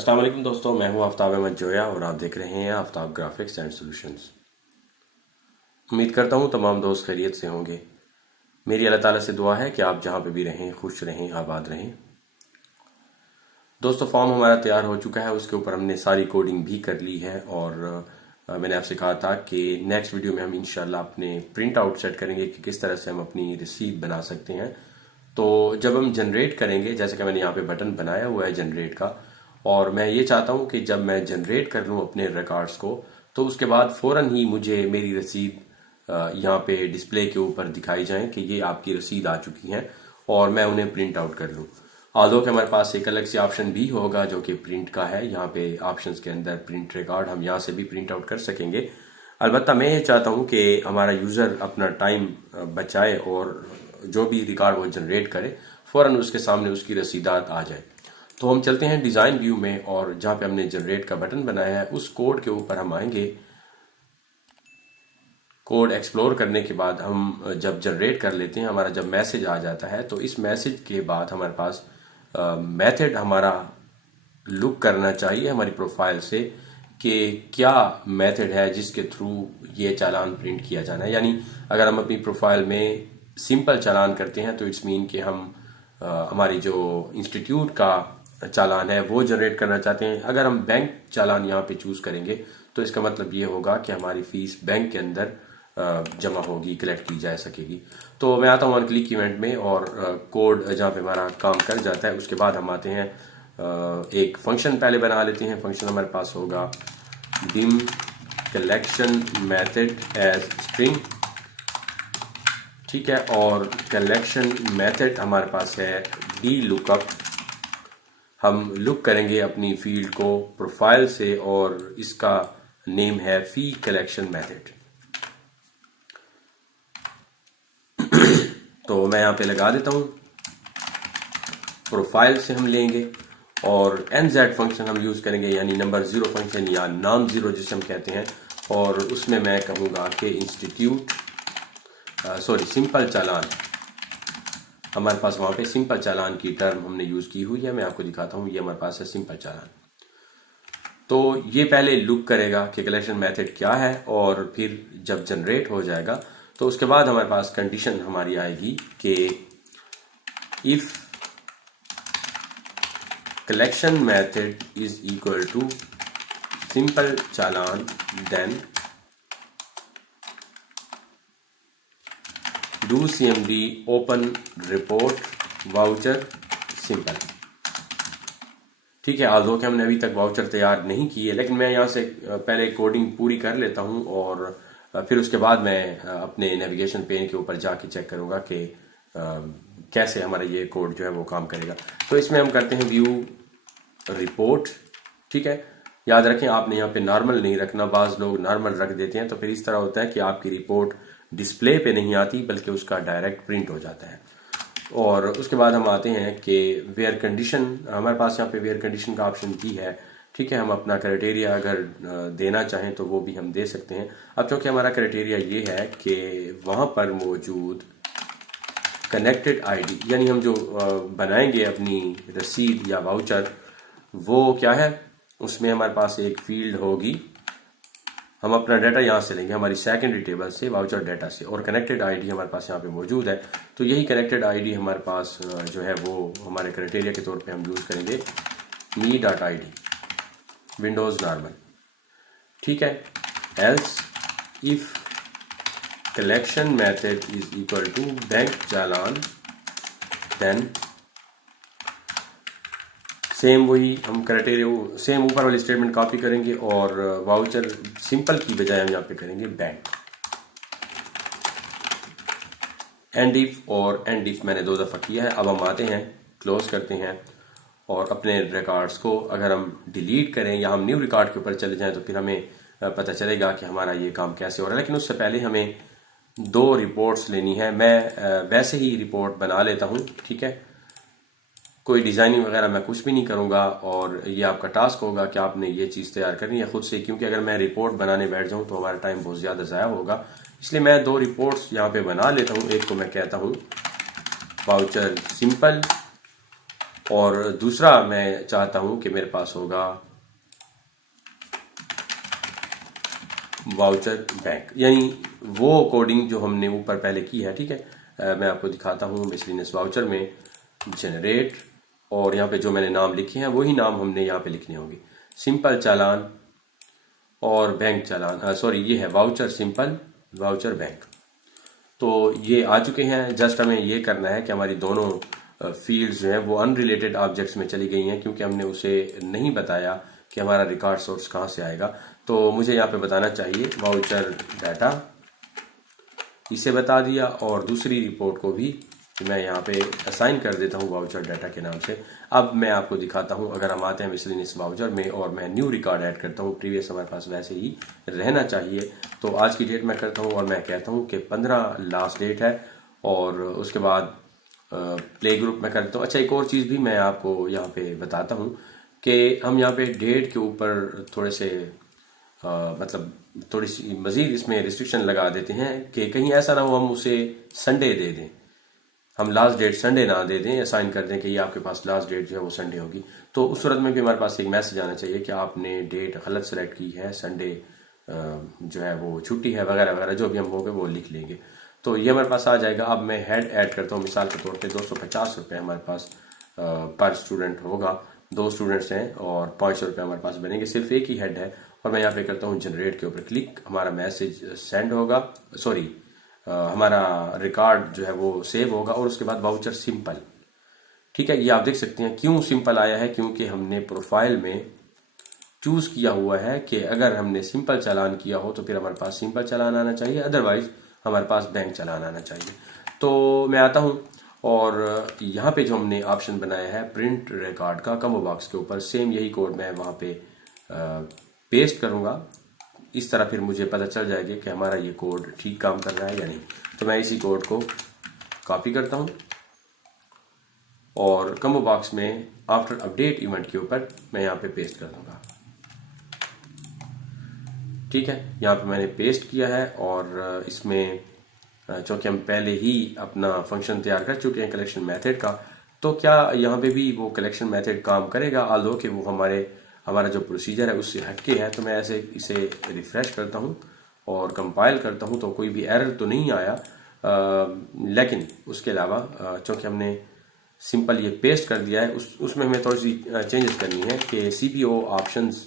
अस्सलाम वालेकुम दोस्तों, मैं हूं आफ्ताब अहमद जोया और आप देख रहे हैं आफ्ताब ग्राफिक्स एंड सॉल्यूशंस। उम्मीद करता हूं तमाम दोस्त खैरियत से होंगे। मेरी अल्लाह ताला से दुआ है कि आप जहां पे भी रहें खुश रहें, आबाद रहें। दोस्तों, फॉर्म हमारा तैयार हो चुका है, उसके ऊपर हमने सारी कोडिंग भी कर ली है और मैंने आपसे कहा था कि नेक्स्ट वीडियो में हम इंशाल्लाह अपने प्रिंट आउट सेट करेंगे कि किस तरह से हम अपनी रसीद बना सकते हैं। तो जब हम जनरेट करेंगे, जैसे कि मैंने यहाँ पे बटन बनाया हुआ है जनरेट का, और मैं ये चाहता हूँ कि जब मैं जनरेट कर लूँ अपने रिकॉर्ड्स को तो उसके बाद फ़ौरन ही मुझे मेरी रसीद यहाँ पे डिस्प्ले के ऊपर दिखाई जाए कि ये आपकी रसीद आ चुकी हैं और मैं उन्हें प्रिंट आउट कर लूँ। आल्दो कि हमारे पास एक अलग से ऑप्शन भी होगा जो कि प्रिंट का है। यहाँ पे ऑप्शंस के अंदर प्रिंट रिकॉर्ड, हम यहाँ से भी प्रिंट आउट कर सकेंगे। अलबत्ता मैं ये चाहता हूँ कि हमारा यूज़र अपना टाइम बचाए और जो भी रिकॉर्ड वो जनरेट करे फ़ौरन उसके सामने उसकी रसीदात आ जाए। तो हम चलते हैं डिज़ाइन व्यू में और जहाँ पे हमने जनरेट का बटन बनाया है उस कोड के ऊपर हम आएंगे। कोड एक्सप्लोर करने के बाद हम जब जनरेट कर लेते हैं, हमारा जब मैसेज आ जाता है तो इस मैसेज के बाद हमारे पास मेथड हमारा लुक करना चाहिए हमारी प्रोफाइल से कि क्या मेथड है जिसके थ्रू ये चालान प्रिंट किया जाना है। यानी अगर हम अपनी प्रोफाइल में सिंपल चालान करते हैं तो इट्स मीन कि हम हमारी जो इंस्टीट्यूट का चालान है वो जनरेट करना चाहते हैं। अगर हम बैंक चालान यहाँ पे चूज करेंगे तो इसका मतलब ये होगा कि हमारी फीस बैंक के अंदर जमा होगी, कलेक्ट की जा सकेगी। तो मैं आता हूँ वन क्लिक इवेंट में और कोड जहाँ पे हमारा काम कर जाता है उसके बाद हम आते हैं एक फंक्शन पहले बना लेते हैं। फंक्शन हमारे पास होगा dim collection method as string, ठीक है। और कलेक्शन मेथड हमारे पास है डी लुकअप। हम लुक करेंगे अपनी फील्ड को प्रोफाइल से और इसका नेम है फी कलेक्शन मेथड। तो मैं यहाँ पे लगा देता हूँ, प्रोफाइल से हम लेंगे और nz फंक्शन हम यूज करेंगे, यानी नंबर 0 फंक्शन या नाम 0 जिसे हम कहते हैं। और उसमें मैं कहूँगा कि इंस्टीट्यूट सिंपल चालान, हमारे पास वहाँ पे सिंपल चालान की टर्म हमने यूज की हुई है। मैं आपको दिखाता हूँ, ये हमारे पास है सिंपल चालान। तो ये पहले लुक करेगा कि कलेक्शन मेथड क्या है और फिर जब जनरेट हो जाएगा तो उसके बाद हमारे पास कंडीशन हमारी आएगी कि if collection method is equal to simple चालान then do CMD open report voucher simple. ठीक है, आल्दो कि हमने अभी तक वाउचर तैयार नहीं की है, लेकिन मैं यहाँ से पहले कोडिंग पूरी कर लेता हूँ और फिर उसके बाद मैं अपने नेविगेशन पेन के ऊपर जाके चेक करूँगा कि कैसे हमारा ये कोड जो है वो काम करेगा। तो इसमें हम करते हैं व्यू रिपोर्ट, ठीक है। याद रखें आपने यहाँ पे नॉर्मल नहीं रखना, बाज लोग नॉर्मल रख देते हैं तो फिर इस तरह होता है कि आपकी रिपोर्ट डिस्प्ले पे नहीं आती बल्कि उसका डायरेक्ट प्रिंट हो जाता है। और उसके बाद हम आते हैं कि वेयर कंडीशन, हमारे पास यहाँ पे वेयर कंडीशन का ऑप्शन भी है, ठीक है। हम अपना क्राइटेरिया अगर देना चाहें तो वो भी हम दे सकते हैं। अब चूँकि हमारा क्राइटेरिया ये है कि वहाँ पर मौजूद कनेक्टेड आईडी, यानी हम जो बनाएंगे अपनी रसीद या वाउचर, वो क्या है, उसमें हमारे पास एक फील्ड होगी। हम अपना डाटा यहाँ से लेंगे हमारी सेकेंडरी टेबल से, वाउचर डाटा से, और कनेक्टेड आईडी हमारे पास यहाँ पे मौजूद है। तो यही कनेक्टेड आईडी हमारे पास जो है वो हमारे क्राइटेरिया के तौर पे हम यूज़ करेंगे me.id विंडोज़ नॉर्मल, ठीक है। Else if collection method is equal to bank चालान देन सेम वही हम क्राइटेरिया सेम ऊपर वाली स्टेटमेंट कॉपी करेंगे और वाउचर सिंपल की बजाय हम यहाँ पे करेंगे बैंक। एंड इफ और एंड इफ मैंने 2 दफ़ा किया है। अब हम आते हैं, क्लोज करते हैं और अपने रिकॉर्ड्स को अगर हम डिलीट करें या हम न्यू रिकॉर्ड के ऊपर चले जाएं तो फिर हमें पता चलेगा कि हमारा ये काम कैसे हो रहा है। लेकिन उससे पहले हमें 2 रिपोर्ट्स लेनी है। मैं वैसे ही रिपोर्ट बना लेता हूँ, ठीक है। कोई डिज़ाइनिंग वगैरह मैं कुछ भी नहीं करूँगा और ये आपका टास्क होगा कि आपने ये चीज़ तैयार करनी है खुद से, क्योंकि अगर मैं रिपोर्ट बनाने बैठ जाऊँ तो हमारा टाइम बहुत ज़्यादा ज़ाया होगा। इसलिए मैं 2 रिपोर्ट्स यहाँ पे बना लेता हूँ। एक को मैं कहता हूँ वाउचर सिंपल और दूसरा मैं चाहता हूं कि मेरे पास होगा वाउचर बैंक, यानी वो कोडिंग जो हमने ऊपर पहले की है। ठीक है, मैं आपको दिखाता हूँ मिसलिनियस वाउचर में जनरेट, और यहाँ पे जो मैंने नाम लिखे हैं वही नाम हमने यहाँ पे लिखने होंगे, सिंपल चालान और बैंक चालान। सॉरी, ये है वाउचर सिंपल, वाउचर बैंक। तो ये आ चुके हैं। जस्ट हमें ये करना है कि हमारी दोनों फील्ड्स जो हैं वो अनरिलेटेड ऑब्जेक्ट्स में चली गई हैं, क्योंकि हमने उसे नहीं बताया कि हमारा रिकॉर्ड सोर्स कहाँ से आएगा। तो मुझे यहाँ पे बताना चाहिए वाउचर डाटा, इसे बता दिया, और दूसरी रिपोर्ट को भी मैं यहाँ पे असाइन कर देता हूँ वाउचर डाटा के नाम से। अब मैं आपको दिखाता हूँ, अगर हम आते हैं मिसलिनियस वाउचर में और मैं न्यू रिकॉर्ड ऐड करता हूँ, प्रीवियस हमारे पास वैसे ही रहना चाहिए, तो आज की डेट मैं करता हूँ और मैं कहता हूँ कि 15 लास्ट डेट है, और उसके बाद प्ले ग्रुप में करता हूँ। अच्छा, एक और चीज़ भी मैं आपको यहाँ पे बताता हूँ कि हम यहाँ पे डेट के ऊपर थोड़े से मतलब थोड़ी सी मज़ीद इसमें रिस्ट्रिक्शन लगा देते हैं कि कहीं ऐसा ना हो हम उसे संडे दे दें, हम लास्ट डेट संडे ना दे दें, असाइन कर दें कि ये आपके पास लास्ट डेट जो है वो संडे होगी। तो उस सूरत में भी हमारे पास एक मैसेज आना चाहिए कि आपने डेट गलत सेलेक्ट की है, संडे जो है वो छुट्टी है, वगैरह वगैरह जो भी हम होंगे वो लिख लेंगे। तो ये हमारे पास आ जाएगा। अब मैं हेड ऐड करता हूँ, मिसाल के तौर पे 250 रुपये हमारे पास पर स्टूडेंट होगा, 2 स्टूडेंट्स हैं और 500 रुपये हमारे पास बनेंगे, सिर्फ एक ही हेड है। और मैं यहाँ पे करता हूँ जनरेट के ऊपर क्लिक, हमारा मैसेज सेंड होगा, सॉरी हमारा रिकॉर्ड जो है वो सेव होगा, और उसके बाद वाउचर सिंपल। ठीक है, ये आप देख सकते हैं क्यों सिंपल आया है, क्योंकि हमने प्रोफाइल में चूज किया हुआ है कि अगर हमने सिंपल चालान किया हो तो फिर हमारे पास सिंपल चालान आना चाहिए, अदरवाइज हमारे पास बैंक चालान आना चाहिए। तो मैं आता हूँ और यहाँ पे जो हमने ऑप्शन बनाया है प्रिंट रिकॉर्ड का, कम्बो बॉक्स के ऊपर सेम यही कोड मैं वहाँ पे पेस्ट करूँगा। इस तरह फिर मुझे पता चल जाएगा कि हमारा ये कोड ठीक काम कर रहा है या नहीं। तो मैं इसी कोड को कॉपी करता हूँ और कम्बो बॉक्स में आफ्टर अपडेट इवेंट के ऊपर मैं यहाँ पे पेस्ट कर दूंगा। ठीक है, यहाँ पे मैंने पेस्ट किया है, और इसमें चूँकि हम पहले ही अपना फंक्शन तैयार कर चुके हैं कलेक्शन मेथड का, तो क्या यहाँ पे भी वो कलेक्शन मेथड काम करेगा, आल्दो कि वो हमारा जो प्रोसीजर है उससे हटके है। तो मैं ऐसे इसे रिफ्रेश करता हूँ और कंपाइल करता हूँ, तो कोई भी एरर तो नहीं आया, लेकिन उसके अलावा चूँकि हमने सिंपल ये पेस्ट कर दिया है, उसमें हमें थोड़ी सी चेंजेस करनी है कि CPO ऑप्शंस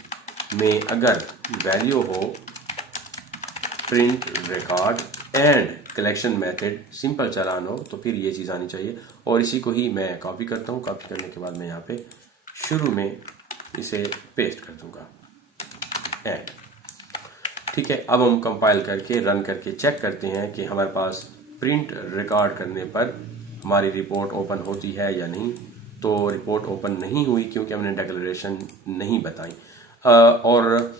में अगर वैल्यू हो print record and collection method simple चालान हो, तो फिर ये चीज़ आनी चाहिए। और इसी को ही मैं कॉपी करता हूँ, कॉपी करने के बाद मैं यहाँ पे शुरू में इसे पेस्ट कर दूंगा एंड। ठीक है, अब हम कंपाइल करके रन करके चेक करते हैं कि हमारे पास प्रिंट रिकॉर्ड करने पर हमारी रिपोर्ट ओपन होती है या नहीं। तो रिपोर्ट ओपन नहीं हुई क्योंकि हमने डिक्लेरेशन नहीं बताई, और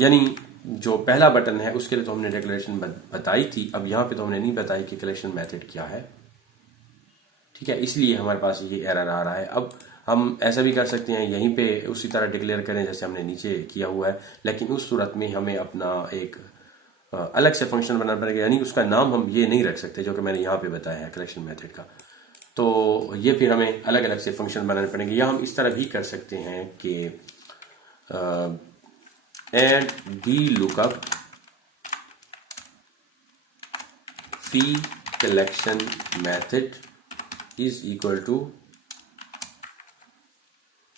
यानी जो पहला बटन है उसके लिए तो हमने डिक्लेरेशन बताई थी, अब यहाँ पे तो हमने नहीं बताई कि कलेक्शन मेथड क्या है। ठीक है, इसलिए हमारे पास ये एरर आ रहा है। अब हम ऐसा भी कर सकते हैं, यहीं पे उसी तरह डिक्लेयर करें जैसे हमने नीचे किया हुआ है, लेकिन उस सूरत में हमें अपना एक अलग से फंक्शन बनाना पड़ेगा, यानी उसका नाम हम ये नहीं रख सकते जो कि मैंने यहाँ पे बताया है कलेक्शन मेथड का। तो ये फिर हमें अलग अलग से फंक्शन बनाने पड़ेंगे, या हम इस तरह भी कर सकते हैं कि and D lookup fee collection method is equal to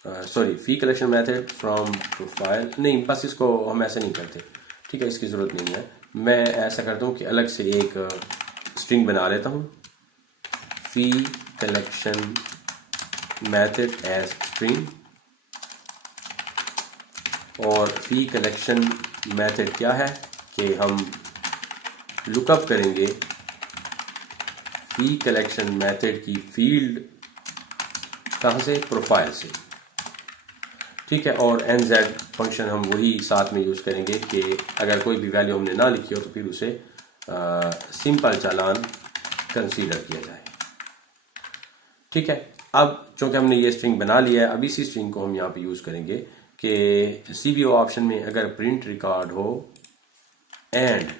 sorry fee collection method from profile. नहीं, बस इसको हम ऐसे नहीं करते। ठीक है, इसकी ज़रूरत नहीं है। मैं ऐसा करता हूँ कि अलग से एक स्ट्रिंग बना लेता हूँ, fee collection method as string, और फी कलेक्शन मेथड क्या है कि हम लुकअप करेंगे फी कलेक्शन मेथड की फील्ड कहाँ से, प्रोफाइल से। ठीक है, और NZ फंक्शन हम वही साथ में यूज़ करेंगे कि अगर कोई भी वैल्यू हमने ना लिखी हो तो फिर उसे सिंपल चालान कंसीडर किया जाए। ठीक है, अब चूँकि हमने ये स्ट्रिंग बना लिया है, अब इसी स्ट्रिंग को हम यहाँ पे यूज़ करेंगे कि CPO ऑप्शन में अगर प्रिंट रिकॉर्ड हो and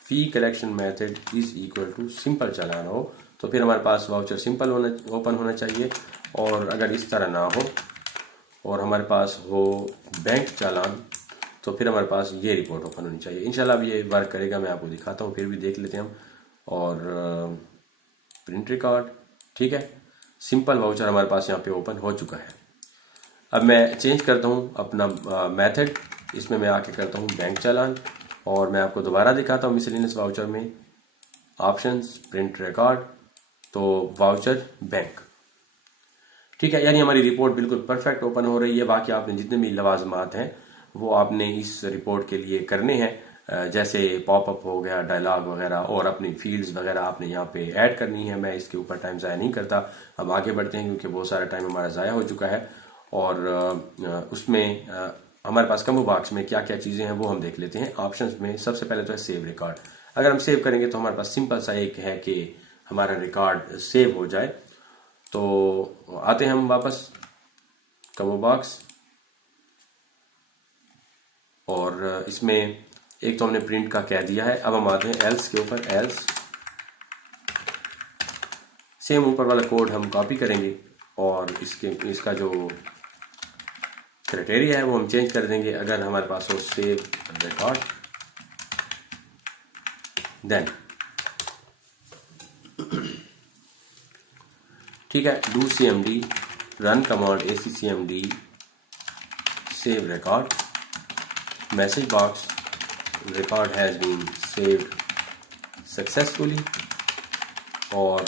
fee collection method is equal to simple चालान हो, तो फिर हमारे पास वाउचर सिंपल ओपन होना चाहिए, और अगर इस तरह ना हो और हमारे पास हो बैंक चालान, तो फिर हमारे पास ये रिपोर्ट ओपन होनी चाहिए। इंशाल्लाह अब ये वर्क करेगा, मैं आपको दिखाता हूँ, फिर भी देख लेते हैं हम। और प्रिंट रिकॉर्ड, ठीक है, सिंपल वाउचर हमारे पास यहाँ पे ओपन हो चुका है। अब मैं चेंज करता हूँ अपना मेथड, इसमें मैं आके करता हूँ बैंक चालान, और मैं आपको दोबारा दिखाता हूँ मिसलेनियस वाउचर में ऑप्शंस प्रिंट रिकॉर्ड, तो वाउचर बैंक, ठीक है। यानी हमारी रिपोर्ट बिल्कुल परफेक्ट ओपन हो रही है। बाकी आपने जितने भी लवाजमात हैं वो आपने इस रिपोर्ट के लिए करने हैं, जैसे पॉपअप हो गया, डायलॉग वगैरह, और अपनी फील्ड्स वगैरह आपने यहाँ पे ऐड करनी है। मैं इसके ऊपर टाइम ज़ाया नहीं करता, अब आगे बढ़ते हैं क्योंकि बहुत सारा टाइम हमारा ज़ाया हो चुका है। और उसमें हमारे पास कम्बो बॉक्स में क्या क्या चीज़ें हैं वो हम देख लेते हैं। ऑप्शंस में सबसे पहले तो है सेव रिकॉर्ड। अगर हम सेव करेंगे तो हमारे पास सिंपल सा एक है कि हमारा रिकॉर्ड सेव हो जाए। तो आते हैं हम वापस कम्बो बॉक्स, और इसमें एक तो हमने प्रिंट का कह दिया है। अब हम आते हैं एल्स के ऊपर, एल्स सेम ऊपर वाला कोड हम कॉपी करेंगे और इसका जो क्राइटेरिया है वो हम चेंज कर देंगे। अगर हमारे पास हो सेव रिकॉर्ड, देन ठीक है, do cmd run command ACCMD save record, message box record has been saved successfully, और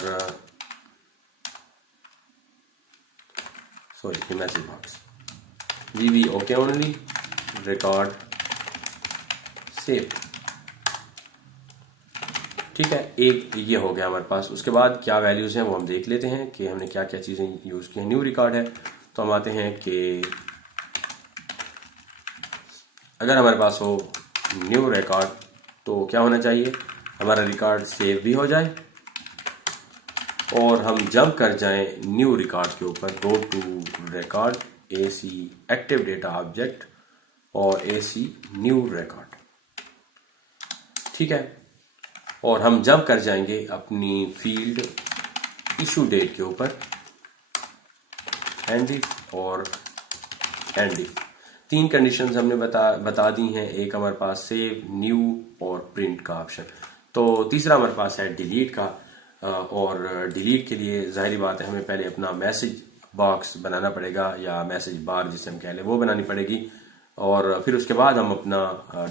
sorry message box V okay only record save, ठीक है। एक ये हो गया हमारे पास। उसके बाद क्या वैल्यूज़ हैं वो हम देख लेते हैं कि हमने क्या क्या चीज़ें यूज़ की हैं। न्यू रिकॉर्ड है तो हम आते हैं कि अगर हमारे पास हो न्यू रिकॉर्ड तो क्या होना चाहिए, हमारा रिकॉर्ड सेव भी हो जाए और हम जंप कर जाएं न्यू रिकॉर्ड के ऊपर, go to record AC active data object और AC न्यू रिकॉर्ड, ठीक है। और हम जंप कर जाएंगे अपनी फील्ड इशू डेट के ऊपर, एंड और एंड। तीन कंडीशंस हमने बता दी हैं। एक हमारे पास सेव, न्यू और प्रिंट का ऑप्शन। तो तीसरा हमारे पास है डिलीट का, और डिलीट के लिए जाहिर बात है हमें पहले अपना मैसेज बॉक्स बनाना पड़ेगा, या मैसेज बार जिसे हम कह लें वो बनानी पड़ेगी, और फिर उसके बाद हम अपना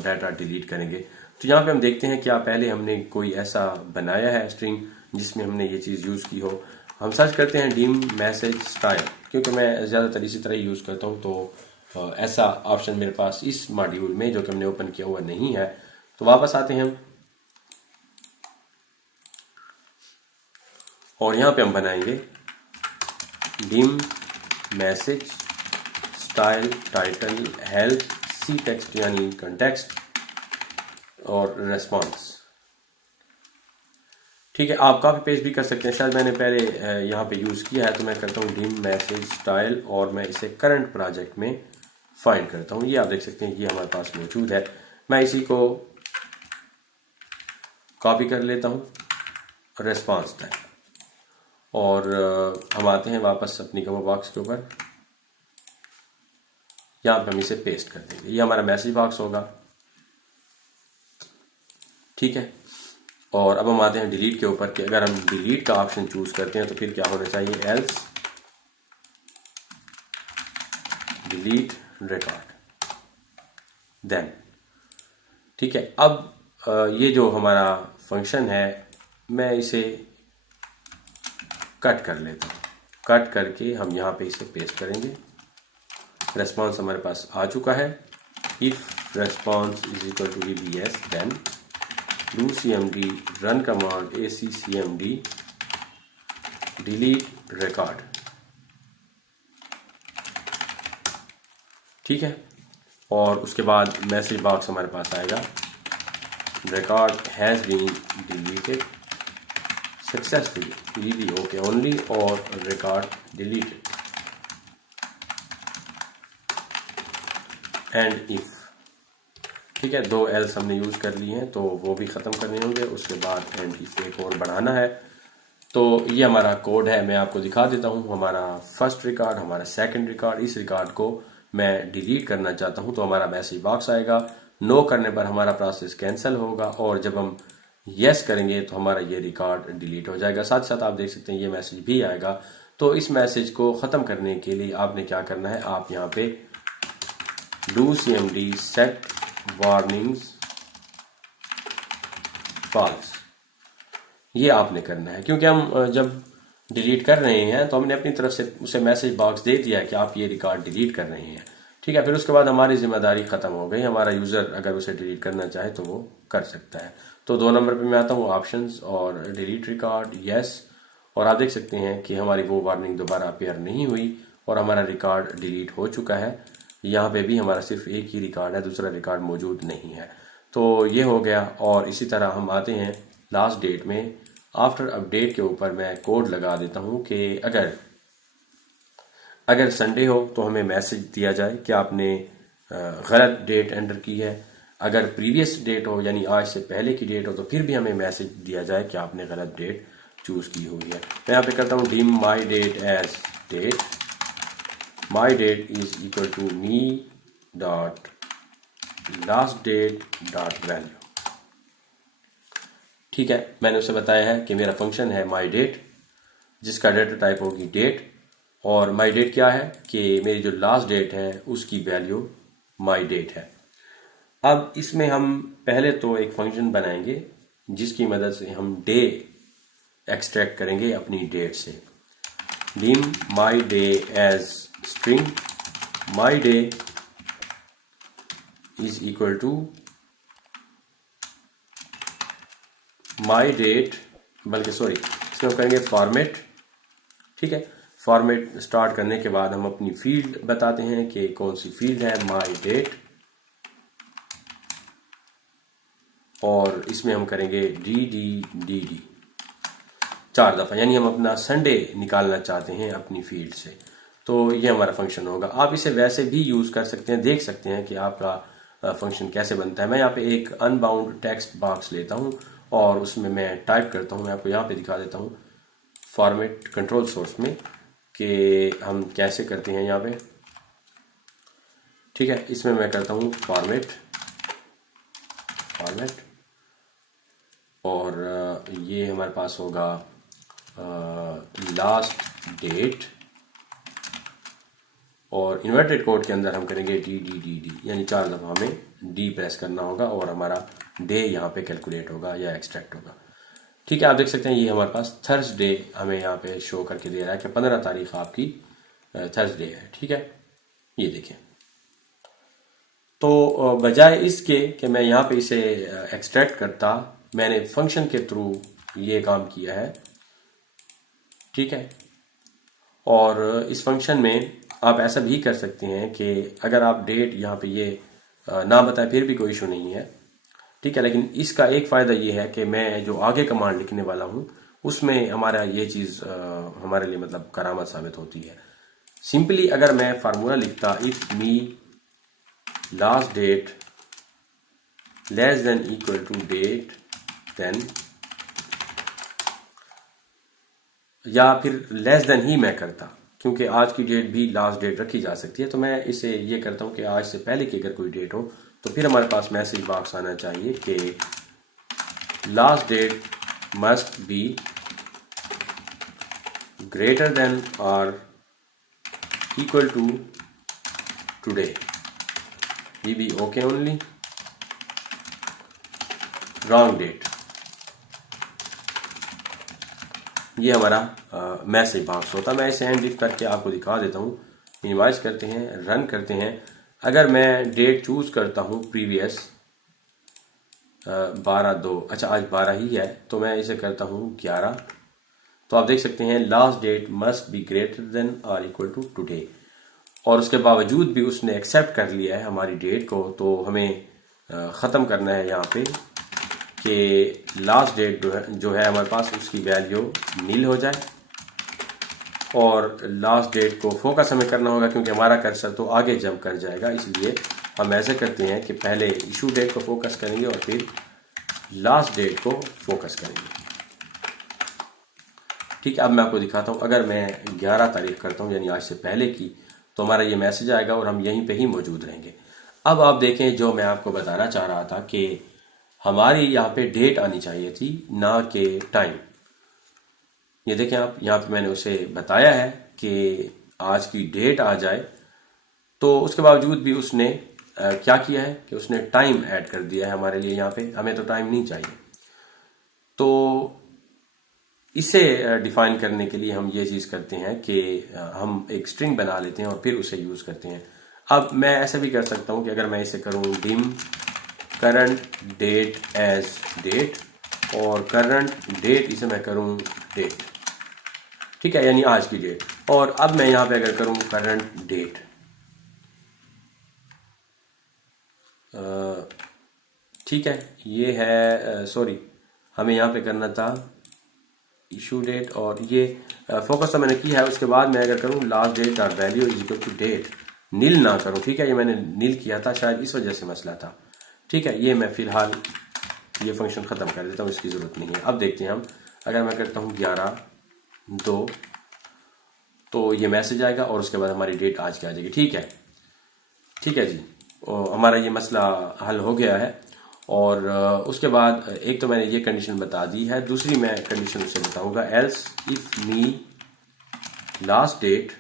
डाटा डिलीट करेंगे। तो यहाँ पे हम देखते हैं क्या पहले हमने कोई ऐसा बनाया है स्ट्रिंग जिसमें हमने ये चीज़ यूज़ की हो। हम सर्च करते हैं डिम मैसेज स्टाइल, क्योंकि मैं ज़्यादातर इसी तरह यूज़ करता हूँ। तो ऐसा ऑप्शन मेरे पास इस मॉड्यूल में जो कि हमने ओपन किया हुआ नहीं है। तो वापस आते हैं हम, और यहाँ पे हम बनाएंगे dim message style title help C text यानी कंटेक्स्ट और रेस्पॉन्स, ठीक है। आप कॉपी पेस्ट भी कर सकते हैं, शायद मैंने पहले यहाँ पे यूज़ किया है, तो मैं करता हूँ डिम मैसेज स्टाइल और मैं इसे करंट प्रोजेक्ट में फाइंड करता हूँ। ये आप देख सकते हैं ये हमारे पास मौजूद है। मैं इसी को कॉपी कर लेता हूँ रेस्पॉन्स टाइप, और हम आते हैं वापस अपनी कम्बो बॉक्स के ऊपर, यहाँ पे हम इसे पेस्ट कर देंगे। ये हमारा मैसेज बॉक्स होगा, ठीक है। और अब हम आते हैं डिलीट के ऊपर कि अगर हम डिलीट का ऑप्शन चूज करते हैं तो फिर क्या होना चाहिए, एल्स डिलीट रिकॉर्ड, देन, ठीक है। अब ये जो हमारा फंक्शन है मैं इसे कट कर लेता हूँ। कट करके हम यहाँ पे इसे पेस्ट करेंगे। रेस्पॉन्स हमारे पास आ चुका है। If response is equal to EBS then do cmd run command ACCMD delete record, ठीक है। और उसके बाद मैसेज बॉक्स हमारे पास आएगा, record has been deleted successfully, we okay only और रिकॉर्ड डिलीटेड, एंड इफ, ठीक है। दो एल्स हमने यूज़ कर लिए हैं तो वो भी ख़त्म करने होंगे। उसके बाद एंड इफ एक और बढ़ाना है तो ये हमारा कोड है, मैं आपको दिखा देता हूँ। हमारा फर्स्ट रिकॉर्ड, हमारा सेकंड रिकॉर्ड, इस रिकॉर्ड को मैं डिलीट करना चाहता हूँ तो हमारा मैसेज बॉक्स आएगा। नो करने पर हमारा प्रोसेस कैंसिल होगा और जब हम यस करेंगे तो हमारा ये रिकॉर्ड डिलीट हो जाएगा। साथ साथ आप देख सकते हैं ये मैसेज भी आएगा। तो इस मैसेज को ख़त्म करने के लिए आपने क्या करना है, आप यहाँ पे do cmd set warnings false, ये आपने करना है। क्योंकि हम जब डिलीट कर रहे हैं तो हमने अपनी तरफ से उसे मैसेज बॉक्स दे दिया है कि आप ये रिकॉर्ड डिलीट कर रहे हैं, ठीक है। फिर उसके बाद हमारी जिम्मेदारी ख़त्म हो गई। हमारा यूज़र अगर उसे डिलीट करना चाहे तो वो कर सकता है। तो 2 नंबर पे मैं आता हूँ ऑप्शंस और डिलीट रिकॉर्ड, यस। और आप देख सकते हैं कि हमारी वो वार्निंग दोबारा अपेयर नहीं हुई और हमारा रिकॉर्ड डिलीट हो चुका है। यहाँ पे भी हमारा सिर्फ एक ही रिकॉर्ड है, दूसरा रिकॉर्ड मौजूद नहीं है। तो ये हो गया। और इसी तरह हम आते हैं लास्ट डेट में। आफ्टर अपडेट के ऊपर मैं कोड लगा देता हूँ कि अगर संडे हो तो हमें मैसेज दिया जाए कि आपने गलत डेट एंटर की है। अगर प्रीवियस डेट हो यानी आज से पहले की डेट हो तो फिर भी हमें मैसेज दिया जाए कि आपने गलत डेट चूज़ की हुई है। मैं यहाँ पे करता हूँ dim my date as date, my date is equal to me dot last date dot value, ठीक है। मैंने उसे बताया है कि मेरा फंक्शन है माई डेट जिसका डेटा टाइप होगी डेट, और माई डेट क्या है कि मेरी जो लास्ट डेट है उसकी वैल्यू माई डेट है। अब इसमें हम पहले तो एक फंक्शन बनाएंगे जिसकी मदद से हम डे एक्सट्रैक्ट करेंगे अपनी डेट से। Dim my day as string, my day is equal to my date, बल्कि सॉरी इसमें हम करेंगे फॉर्मेट, ठीक है। फॉर्मेट स्टार्ट करने के बाद हम अपनी फील्ड बताते हैं कि कौन सी फील्ड है, माई डेट, और इसमें हम करेंगे डी 4 दफ़ा, यानी हम अपना संडे निकालना चाहते हैं अपनी फील्ड से। तो ये हमारा फंक्शन होगा। आप इसे वैसे भी यूज़ कर सकते हैं, देख सकते हैं कि आपका फंक्शन कैसे बनता है। मैं यहाँ पे एक अनबाउंड टेक्स्ट बॉक्स लेता हूँ और उसमें मैं टाइप करता हूँ। मैं आपको यहाँ पे दिखा देता हूँ फॉर्मेट कंट्रोल सोर्स में कि हम कैसे करते हैं यहाँ पे, ठीक है। इसमें मैं करता हूँ फॉर्मेट और ये हमारे पास होगा लास्ट डेट, और इन्वर्टेड कोड के अंदर हम करेंगे डी, यानी 4 दफ़ा हमें डी प्रेस करना होगा और हमारा डे यहाँ पे कैलकुलेट होगा या एक्सट्रैक्ट होगा, ठीक है। आप देख सकते हैं ये हमारे पास थर्सडे हमें यहाँ पे शो करके दे रहा है कि 15 तारीख आपकी थर्सडे है, ठीक है। ये देखें। तो बजाय इसके कि मैं यहाँ पे इसे एक्सट्रैक्ट करता, मैंने फंक्शन के थ्रू ये काम किया है, ठीक है। और इस फंक्शन में आप ऐसा भी कर सकते हैं कि अगर आप डेट यहाँ पे ये ना बताए फिर भी कोई इशू नहीं है, ठीक है। लेकिन इसका एक फ़ायदा ये है कि मैं जो आगे कमांड लिखने वाला हूँ उसमें हमारा ये चीज़ हमारे लिए मतलब करामत साबित होती है। सिंपली अगर मैं फार्मूला लिखता if me last date less than equal to date then, या फिर लेस देन ही मैं करता, क्योंकि आज की डेट भी लास्ट डेट रखी जा सकती है। तो मैं इसे ये करता हूँ कि आज से पहले की अगर कोई डेट हो तो फिर हमारे पास मैसेज बॉक्स आना चाहिए कि last date must be greater than और equal to today, V B okay only, wrong date. ये हमारा मैसेज बॉक्स होता है। मैं इसे हैंड लिफ्ट करके आपको दिखा देता हूँ। इनवाइस करते हैं, रन करते हैं। अगर मैं डेट चूज करता हूँ प्रीवियस 12/2, अच्छा आज 12 ही है, तो मैं इसे करता हूँ 11, तो आप देख सकते हैं last date must be greater than और इक्वल टू टुडे। और उसके बावजूद भी उसने एक्सेप्ट कर लिया है हमारी डेट को। तो हमें ख़त्म करना है यहाँ पे कि लास्ट डेट जो है हमारे पास उसकी वैल्यू नील हो जाए, और लास्ट डेट को फोकस हमें करना होगा क्योंकि हमारा कर्सर तो आगे जंप कर जाएगा। इसलिए हम ऐसे करते हैं कि पहले इशू डेट को फोकस करेंगे और फिर लास्ट डेट को फोकस करेंगे। ठीक है, अब मैं आपको दिखाता हूँ। अगर मैं 11 तारीख करता हूँ यानी आज से पहले की, तो हमारा ये मैसेज आएगा और हम यहीं पे ही मौजूद रहेंगे। अब आप देखें, जो मैं आपको बताना चाह रहा था कि हमारी यहाँ पे डेट आनी चाहिए थी, ना कि टाइम। ये देखें आप, यहाँ पे मैंने उसे बताया है कि आज की डेट आ जाए, तो उसके बावजूद भी उसने क्या किया है कि उसने टाइम ऐड कर दिया है हमारे लिए। यहाँ पे हमें तो टाइम नहीं चाहिए। तो इसे डिफाइन करने के लिए हम ये चीज़ करते हैं कि हम एक स्ट्रिंग बना लेते हैं और फिर उसे यूज़ करते हैं। अब मैं ऐसा भी कर सकता हूँ कि अगर मैं इसे करूँ dim current date as date, और करंट डेट इसे मैं करूँ डेट, ठीक है, यानी आज की डेट। और अब मैं यहाँ पे अगर करूँ करंट डेट, ठीक है, ये है, सॉरी, हमें यहाँ पे करना था इशू डेट, और ये फोकस तो मैंने किया है। उसके बाद मैं अगर करूँ last date dot value is equal to date, nil ना करूँ, ठीक है, ये मैंने नील किया था, शायद इस वजह से मसला था। ठीक है, ये मैं फिलहाल ये फंक्शन ख़त्म कर देता हूँ, इसकी ज़रूरत नहीं है। अब देखते हैं हम, अगर मैं करता हूँ 11/2, तो ये मैसेज आएगा और उसके बाद हमारी डेट आज की आ जाएगी। ठीक है जी, हमारा ये मसला हल हो गया है। और उसके बाद एक तो मैंने ये कंडीशन बता दी है, दूसरी मैं कंडीशन उसे बताऊंगा, else if me last date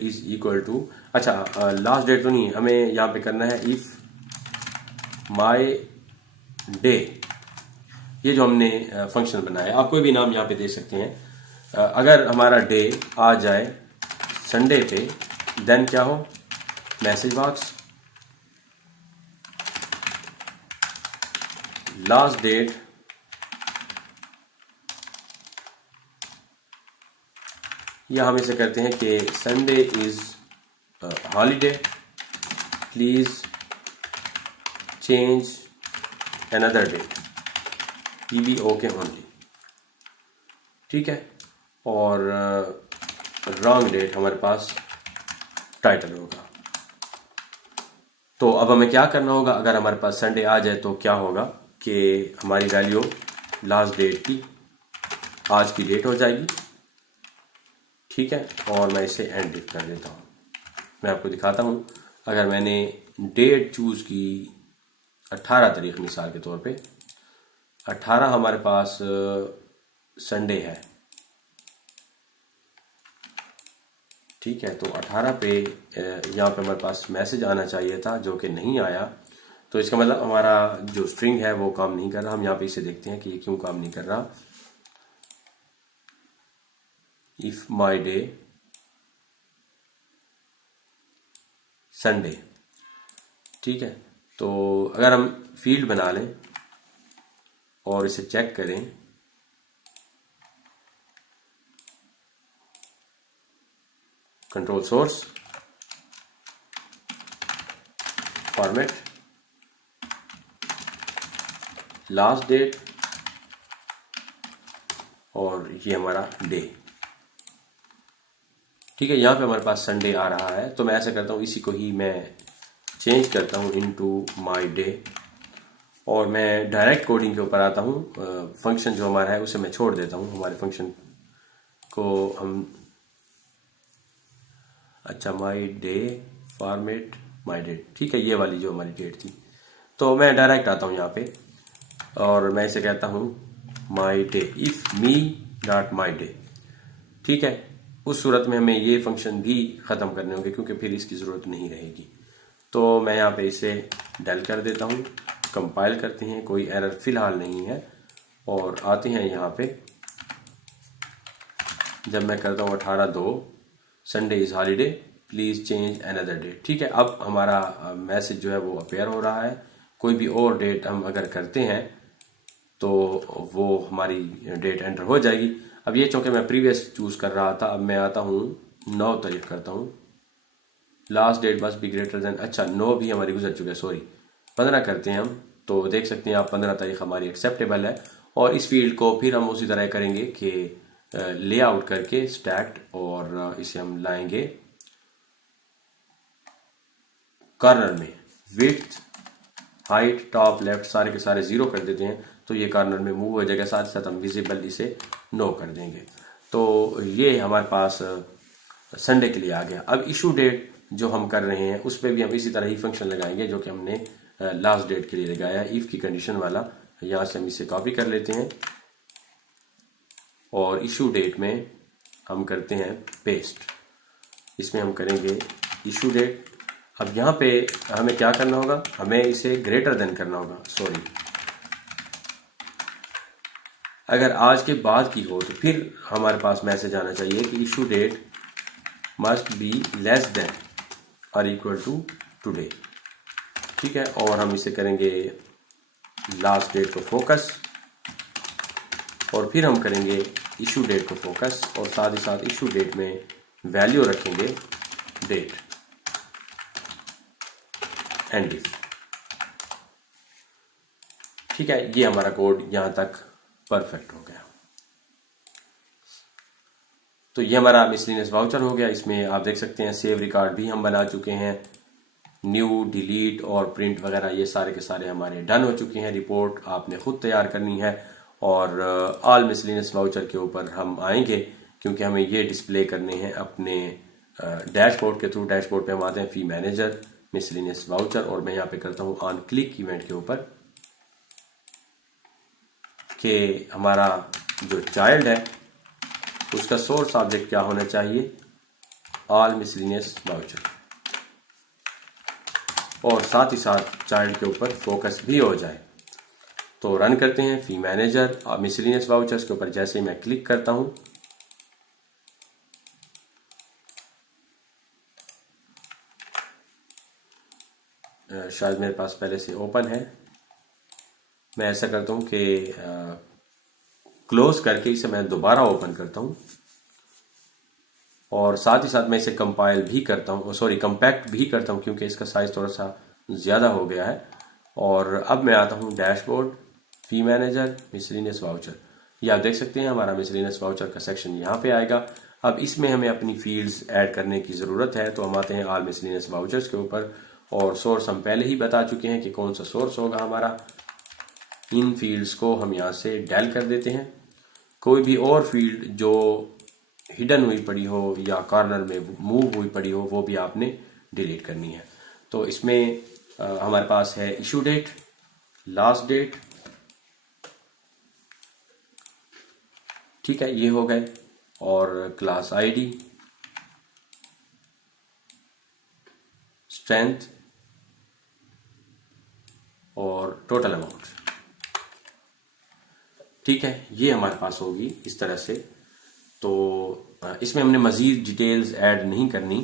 is equal to, अच्छा लास्ट डेट तो नहीं, हमें यहाँ पे करना है इफ माई डे। ये जो हमने फंक्शन बनाया, आप कोई भी नाम यहाँ पे दे सकते हैं। अगर हमारा डे आ जाए संडे पे, देन क्या हो, मैसेज बॉक्स लास्ट डेट या हम इसे करते हैं कि Sunday is holiday, please change another date, PBO के ओनली, ठीक है। और रॉन्ग डेट हमारे पास टाइटल होगा। तो अब हमें क्या करना होगा, अगर हमारे पास संडे आ जाए तो क्या होगा कि हमारी वैल्यू लास्ट डेट की आज की डेट हो जाएगी, ठीक है। और मैं इसे एंड कर देता हूँ। मैं आपको दिखाता हूँ, अगर मैंने डेट चूज़ की 18 तारीख, मिसाल के तौर पे 18 हमारे पास संडे है, ठीक है। तो 18 पे यहाँ पे हमारे पास मैसेज आना चाहिए था, जो कि नहीं आया। तो इसका मतलब हमारा जो स्ट्रिंग है वो काम नहीं कर रहा। हम यहाँ पे इसे देखते हैं कि ये क्यों काम नहीं कर रहा। इफ माई डे संडे, ठीक है। तो अगर हम फील्ड बना लें और इसे चेक करें, control source, format, last date, और ये हमारा डे, ठीक है। यहाँ पे हमारे पास संडे आ रहा है। तो मैं ऐसा करता हूँ, इसी को ही मैं चेंज करता हूँ इनटू माय डे, और मैं डायरेक्ट कोडिंग के ऊपर आता हूँ। फंक्शन जो हमारा है उसे मैं छोड़ देता हूँ, हमारे फंक्शन को हम, अच्छा, my day format my date, ठीक है, ये वाली जो हमारी डेट थी। तो मैं डायरेक्ट आता हूँ यहाँ पे और मैं इसे कहता हूँ my day, if me dot my day, ठीक है। उस सूरत में हमें ये फंक्शन भी ख़त्म करने होंगे, क्योंकि फिर इसकी ज़रूरत नहीं रहेगी। तो मैं यहाँ पे इसे डल कर देता हूँ, कंपाइल करते हैं, कोई एरर फिलहाल नहीं है, और आते हैं यहाँ पे। जब मैं करता हूँ 18/2, Sunday is holiday, please change another date, ठीक है। अब हमारा मैसेज जो है वो अपेयर हो रहा है। कोई भी और डेट हम अगर करते हैं तो वो हमारी डेट एंटर हो जाएगी। अब ये चूँकि मैं प्रीवियस चूज़ कर रहा था, अब मैं आता हूँ 9 तारीख करता हूँ, last date must be greater than, अच्छा 9 भी हमारी गुजर चुके हैं, सॉरी 15 करते हैं हम। तो देख सकते हैं आप 15 तारीख हमारी एक्सेप्टेबल है। और इस फील्ड को फिर हम उसी तरह करेंगे कि लेआउट करके स्टैक्ड, और इसे हम लाएंगे कॉर्नर में, विड्थ, हाइट, टॉप, लेफ्ट सारे के सारे 0 कर देते हैं, तो ये कॉर्नर में मूव हो जाएगा, साथ साथ हम विजिबल इसे नो कर देंगे। तो ये हमारे पास संडे के लिए आ गया। अब इशू डेट जो हम कर रहे हैं उस पर भी हम इसी तरह ही फंक्शन लगाएंगे जो कि हमने लास्ट डेट के लिए लगाया है, इफ की कंडीशन वाला। यहाँ से हम इसे कॉपी कर लेते हैं और इशू डेट में हम करते हैं पेस्ट। इसमें हम करेंगे इशू डेट। अब यहाँ पे हमें क्या करना होगा, हमें इसे ग्रेटर देन करना होगा, सॉरी, अगर आज के बाद की हो तो फिर हमारे पास मैसेज आना चाहिए कि issue date must be less than और इक्वल टू टुडे। ठीक है, और हम इसे करेंगे लास्ट डेट को फोकस, और फिर हम करेंगे इशू डेट को फोकस, और साथ ही साथ इशू डेट में वैल्यू रखेंगे डेट एंड इफ। ठीक है, ये हमारा कोड यहां तक परफेक्ट हो गया। तो ये हमारा मिसलेनियस वाउचर हो गया। इसमें आप देख सकते हैं सेव रिकॉर्ड भी हम बना चुके हैं, न्यू, डिलीट और प्रिंट वगैरह ये सारे के सारे हमारे डन हो चुके हैं। रिपोर्ट आपने खुद तैयार करनी है और ऑल मिसलेनियस वाउचर के ऊपर हम आएंगे क्योंकि हमें ये डिस्प्ले करने हैं अपने डैशबोर्ड के थ्रू। डैशबोर्ड पे हम आते हैं फी मैनेजर, मिसलेनियस वाउचर, और मैं यहाँ पे करता हूँ ऑन क्लिक इवेंट के ऊपर कि हमारा जो चाइल्ड है उसका सोर्स ऑब्जेक्ट क्या होना चाहिए, ऑल मिसलेनियस वाउचर, और साथ ही साथ चाइल्ड के ऊपर फोकस भी हो जाए। तो रन करते हैं फी मैनेजर और मिसलेनियस वाउचर्स के ऊपर जैसे ही मैं क्लिक करता हूं, शायद मेरे पास पहले से ओपन है, मैं ऐसा करता हूं कि क्लोज करके इसे मैं दोबारा ओपन करता हूं और साथ ही साथ मैं इसे कंपाइल भी करता हूं, सॉरी कंपैक्ट भी करता हूं क्योंकि इसका साइज थोड़ा सा ज़्यादा हो गया है। और अब मैं आता हूं डैशबोर्ड, फी मैनेजर, मिसलेनियस वाउचर। ये आप देख सकते हैं हमारा मिसलेनियस वाउचर का सेक्शन यहाँ पे आएगा। अब इसमें हमें अपनी फील्ड्स ऐड करने की ज़रूरत है, तो हम आते हैं ऑल मिसलेनियस वाउचर्स के ऊपर, और सोर्स हम पहले ही बता चुके हैं कि कौन सा सोर्स होगा हमारा। इन फील्ड्स को हम यहाँ से डेल कर देते हैं। कोई भी और फील्ड जो हिडन हुई पड़ी हो या कॉर्नर में मूव हुई पड़ी हो वो भी आपने डिलीट करनी है। तो इसमें हमारे पास है इशू डेट, लास्ट डेट, ठीक है, ये हो गए, और क्लास आईडी, स्ट्रेंथ और टोटल अमाउंट। ठीक है, ये हमारे पास होगी इस तरह से। तो इसमें हमने मज़ीद डिटेल्स ऐड नहीं करनी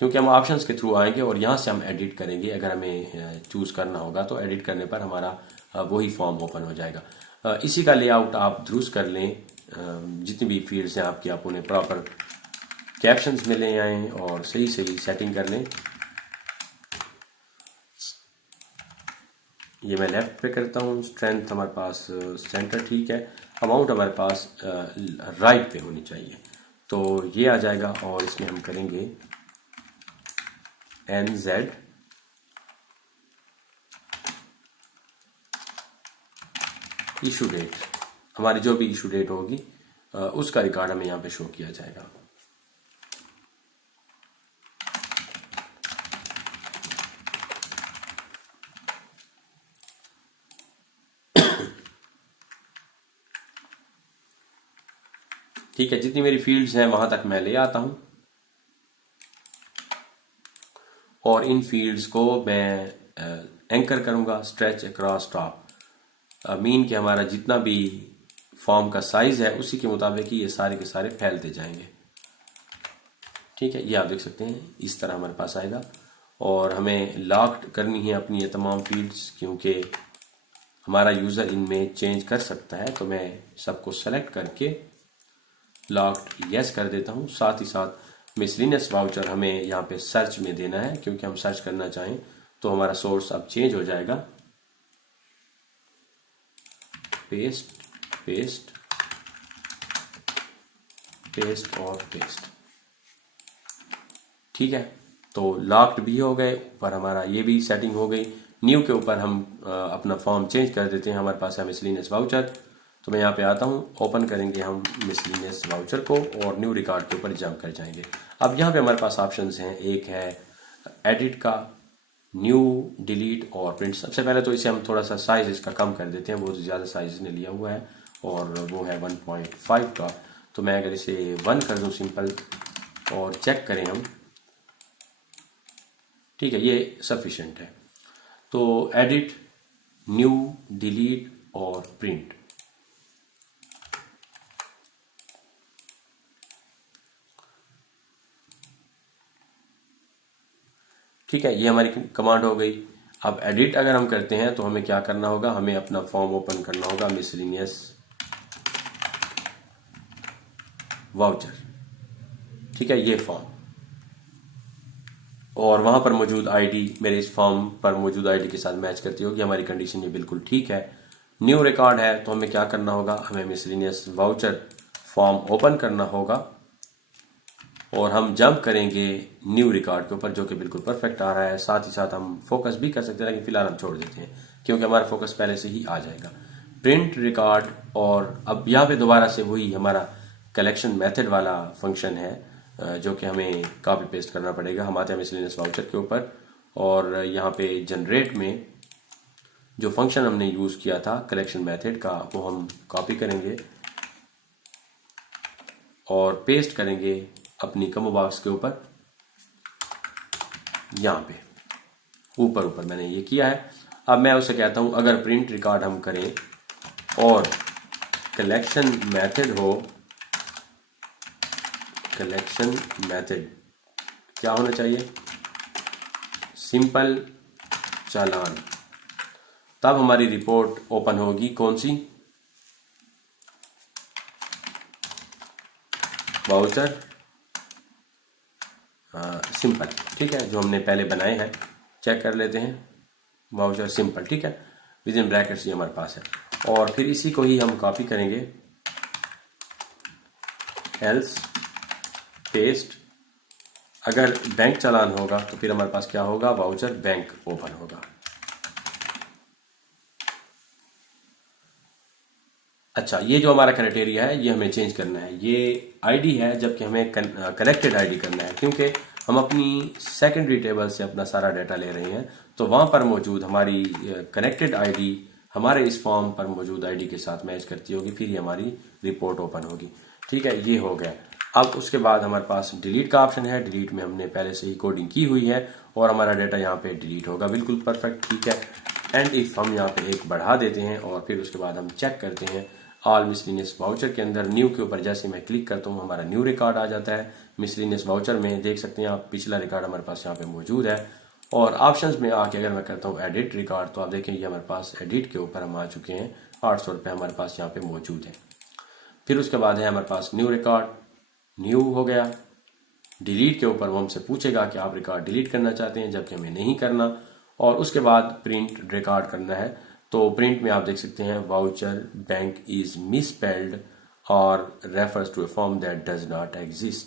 क्योंकि हम ऑप्शंस के थ्रू आएंगे और यहाँ से हम एडिट करेंगे। अगर हमें चूज़ करना होगा तो एडिट करने पर हमारा वही फॉर्म ओपन हो जाएगा। इसी का लेआउट आप दुरुस्त कर लें, जितनी भी फील्ड्स हैं आपकी, आप उन्हें प्रॉपर कैप्शंस में ले आएँ और सही सही सेटिंग कर लें। ये मैं लेफ्ट पे करता हूँ। स्ट्रेंथ हमारे पास सेंटर ठीक है, अमाउंट हमारे पास राइट पे होनी चाहिए, तो ये आ जाएगा। और इसमें हम करेंगे NZ इशू डेट, हमारी जो भी इशू डेट होगी उसका रिकॉर्ड हमें यहाँ पे शो किया जाएगा। ठीक है, जितनी मेरी फील्ड्स हैं वहां तक मैं ले आता हूं और इन फील्ड्स को मैं एंकर करूंगा स्ट्रेच अक्रॉस टॉप, मीन कि हमारा जितना भी फॉर्म का साइज है उसी के मुताबिक ही ये सारे के सारे फैलते जाएंगे। ठीक है, ये आप देख सकते हैं इस तरह हमारे पास आएगा। और हमें लॉक्ड करनी है अपनी ये तमाम फील्ड्स क्योंकि हमारा यूज़र इनमें चेंज कर सकता है। तो मैं सबको सेलेक्ट करके लॉक्ड यस कर देता हूँ। साथ ही साथ मिसलेनियस वाउचर हमें यहाँ पे सर्च में देना है क्योंकि हम सर्च करना चाहें तो हमारा सोर्स अब चेंज हो जाएगा। पेस्ट पेस्ट पेस्ट और पेस्ट। ठीक है, तो लॉक्ड भी हो गए, ऊपर हमारा ये भी सेटिंग हो गई। न्यू के ऊपर हम अपना फॉर्म चेंज कर देते हैं। हमारे पास है मिसलिनियस वाउचर, तो मैं यहाँ पे आता हूँ, ओपन करेंगे हम मिसलिनियस वाउचर को और न्यू रिकॉर्ड के ऊपर जंप कर जाएंगे। अब यहाँ पे हमारे पास ऑप्शंस हैं, एक है एडिट का, न्यू, डिलीट और प्रिंट। सबसे पहले तो इसे हम थोड़ा सा साइज इसका कम कर देते हैं, बहुत ज़्यादा साइज इसने लिया हुआ है और वो है 1.5 का। तो मैं अगर इसे 1 कर दूँ सिंपल और चेक करें हम, ठीक है, ये सफिशेंट है। तो एडिट, न्यू, डिलीट और प्रिंट, ठीक है, ये हमारी कमांड हो गई। अब एडिट अगर हम करते हैं तो हमें क्या करना होगा, हमें अपना फॉर्म ओपन करना होगा मिसलिनियस वाउचर, ठीक है, ये फॉर्म, और वहां पर मौजूद आईडी मेरे इस फॉर्म पर मौजूद आईडी के साथ मैच करती होगी। हमारी कंडीशन ये बिल्कुल ठीक है। न्यू रिकॉर्ड है तो हमें क्या करना होगा, हमें मिसलिनियस वाउचर फॉर्म ओपन करना होगा और हम जंप करेंगे न्यू रिकॉर्ड के ऊपर, जो कि बिल्कुल परफेक्ट आ रहा है। साथ ही साथ हम फोकस भी कर सकते हैं, लेकिन फिलहाल हम छोड़ देते हैं क्योंकि हमारा फोकस पहले से ही आ जाएगा। प्रिंट रिकॉर्ड, और अब यहाँ पे दोबारा से वही हमारा कलेक्शन मेथड वाला फंक्शन है जो कि हमें कॉपी पेस्ट करना पड़ेगा। हम आते हैं मिसलिनियस वाउचर के ऊपर और यहाँ पे जनरेट में जो फंक्शन हमने यूज़ किया था कलेक्शन मेथड का, वो हम कॉपी करेंगे और पेस्ट करेंगे अपनी कॉम्बो बॉक्स के ऊपर, यहाँ पे ऊपर मैंने ये किया है। अब मैं उसे कहता हूँ अगर प्रिंट रिकॉर्ड हम करें और कलेक्शन मेथड हो, कलेक्शन मेथड क्या होना चाहिए, सिंपल चालान, तब हमारी रिपोर्ट ओपन होगी। कौन सी, वाउचर सिंपल, ठीक है, जो हमने पहले बनाए हैं। चेक कर लेते हैं, वाउचर सिंपल, ठीक है, विद इन ब्रैकेट्स ये हमारे पास है। और फिर इसी को ही हम कॉपी करेंगे, एल्स पेस्ट, अगर बैंक चालान होगा तो फिर हमारे पास क्या होगा, वाउचर बैंक ओपन होगा। अच्छा, ये जो हमारा क्राइटेरिया है ये हमें चेंज करना है, ये आईडी है जबकि हमें कनेक्टेड आईडी करना है, क्योंकि हम अपनी सेकेंडरी टेबल से अपना सारा डाटा ले रहे हैं। तो वहां पर मौजूद हमारी कनेक्टेड आईडी हमारे इस फॉर्म पर मौजूद आईडी के साथ मैच करती होगी, फिर ही हमारी रिपोर्ट ओपन होगी, ठीक है, ये हो गया। अब उसके बाद हमारे पास डिलीट का ऑप्शन है। डिलीट में हमने पहले से ही कोडिंग की हुई है और हमारा डाटा यहाँ पे डिलीट होगा, बिल्कुल परफेक्ट, ठीक है। एंड इफ हम यहाँ पे एक बढ़ा देते हैं और फिर उसके बाद हम चेक करते हैं ऑल मिसलिनियस वाउचर के अंदर न्यू के ऊपर जैसे मैं क्लिक करता हूँ हमारा न्यू रिकॉर्ड आ जाता है। मिसलिनियस वाउचर में देख सकते हैं आप, पिछला रिकॉर्ड हमारे पास यहाँ पे मौजूद है। और ऑप्शंस में आके अगर मैं करता हूँ एडिट रिकॉर्ड, तो आप देखें ये हमारे पास एडिट के ऊपर हम आ चुके हैं, 800 रुपये हमारे पास यहाँ पे मौजूद है। फिर उसके बाद है हमारे पास न्यू रिकॉर्ड, न्यू हो गया। डिलीट के ऊपर वो हमसे पूछेगा कि आप रिकॉर्ड डिलीट करना चाहते हैं, जबकि हमें नहीं करना। और उसके बाद प्रिंट रिकॉर्ड करना है, तो प्रिंट में आप देख सकते हैं वाउचर बैंक इज मिसस्पेल्ड और refers to a form that does not exist.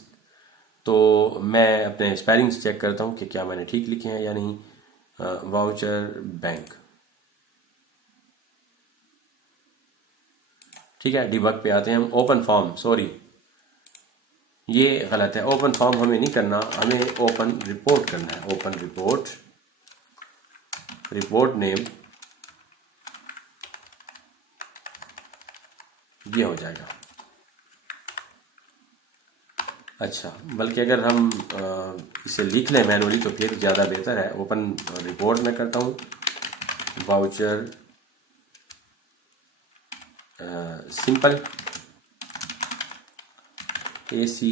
तो मैं अपने स्पेलिंग्स चेक करता हूँ कि क्या मैंने ठीक लिखे हैं या नहीं। वाउचर बैंक, ठीक है, डिबग पे आते हैं हम। ओपन फॉर्म, सॉरी ये गलत है, ओपन फॉर्म हमें नहीं करना, हमें ओपन रिपोर्ट करना है। ओपन रिपोर्ट, रिपोर्ट नेम ये हो जाएगा। अच्छा, बल्कि अगर हम इसे लिख लें मैनुअली तो फिर ज़्यादा बेहतर है। ओपन रिपोर्ट में करता हूँ, voucher simple, AC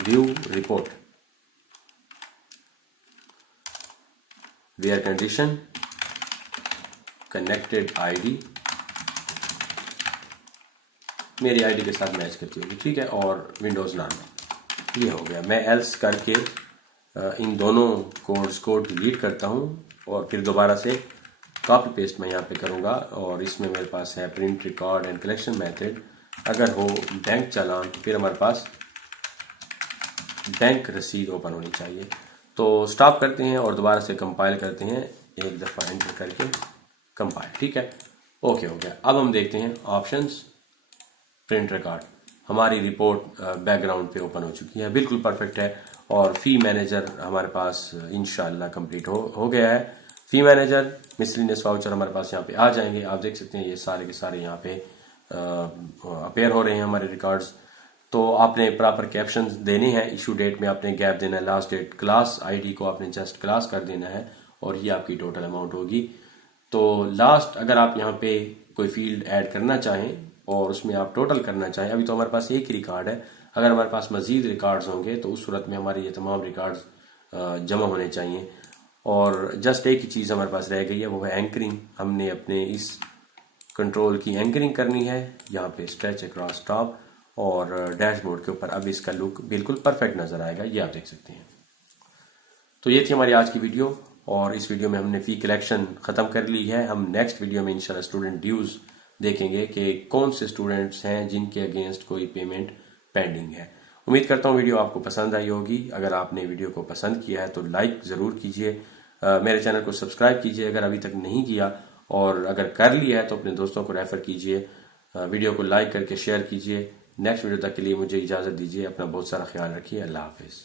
view report, where condition connected ID मेरी आईडी के साथ मैच करती होगी, ठीक है, और विंडोज़ नॉर्मल, ये हो गया। मैं एल्स करके इन दोनों कोड्स को डिलीट करता हूँ और फिर दोबारा से कॉपी पेस्ट मैं यहाँ पे करूँगा। और इसमें मेरे पास है print record and collection method, अगर हो बैंक चालान तो फिर हमारे पास बैंक रसीद ओपन होनी चाहिए। तो स्टॉप करते हैं और दोबारा से कंपाइल करते हैं, एक दफ़ा एंटर करके कंपाइल। ठीक है, ओके हो गया। अब हम देखते हैं ऑप्शंस, प्रिंट रिकॉर्ड। हमारी रिपोर्ट बैकग्राउंड पे ओपन हो चुकी है, बिल्कुल परफेक्ट है। और फी मैनेजर हमारे पास इंशाल्लाह कंप्लीट हो गया है। फी मैनेजर, मिसलिनियस वाउचर हमारे पास यहाँ पे आ जाएंगे। आप देख सकते हैं ये सारे के सारे यहाँ पे अपेयर हो रहे हैं हमारे रिकॉर्ड्स। तो आपने प्रॉपर कैप्शंस देने हैं, इशू डेट में आपने गैप देना है, लास्ट डेट, क्लास आईडी को आपने जस्ट क्लास कर देना है और ये आपकी टोटल अमाउंट होगी। तो लास्ट अगर आप यहाँ पे कोई फील्ड ऐड करना चाहें और उसमें आप टोटल करना चाहें, अभी तो हमारे पास एक ही रिकॉर्ड है, अगर हमारे पास मजीद रिकॉर्ड्स होंगे तो उस सूरत में हमारे ये तमाम रिकॉर्ड्स जमा होने चाहिए। और जस्ट एक ही चीज़ हमारे पास रह गई है, वो है एंकरिंग। हमने अपने इस कंट्रोल की एंकरिंग करनी है, यहाँ पे स्ट्रेच अक्रॉस टॉप और डैशबोर्ड के ऊपर अब इसका लुक बिल्कुल परफेक्ट नज़र आएगा, ये आप देख सकते हैं। तो ये थी हमारी आज की वीडियो और इस वीडियो में हमने फ़ी कलेक्शन ख़त्म कर ली है। हम नेक्स्ट वीडियो में इंशाल्लाह स्टूडेंट ड्यूज़ देखेंगे कि कौन से स्टूडेंट्स हैं जिनके अगेंस्ट कोई पेमेंट पेंडिंग है। उम्मीद करता हूँ वीडियो आपको पसंद आई होगी। अगर आपने वीडियो को पसंद किया है तो लाइक ज़रूर कीजिए, मेरे चैनल को सब्सक्राइब कीजिए अगर अभी तक नहीं किया, और अगर कर लिया है तो अपने दोस्तों को रेफ़र कीजिए, वीडियो को लाइक करके शेयर कीजिए। नेक्स्ट वीडियो तक के लिए मुझे इजाज़त दीजिए, अपना बहुत सारा ख्याल रखिए। अल्लाह हाफिज़।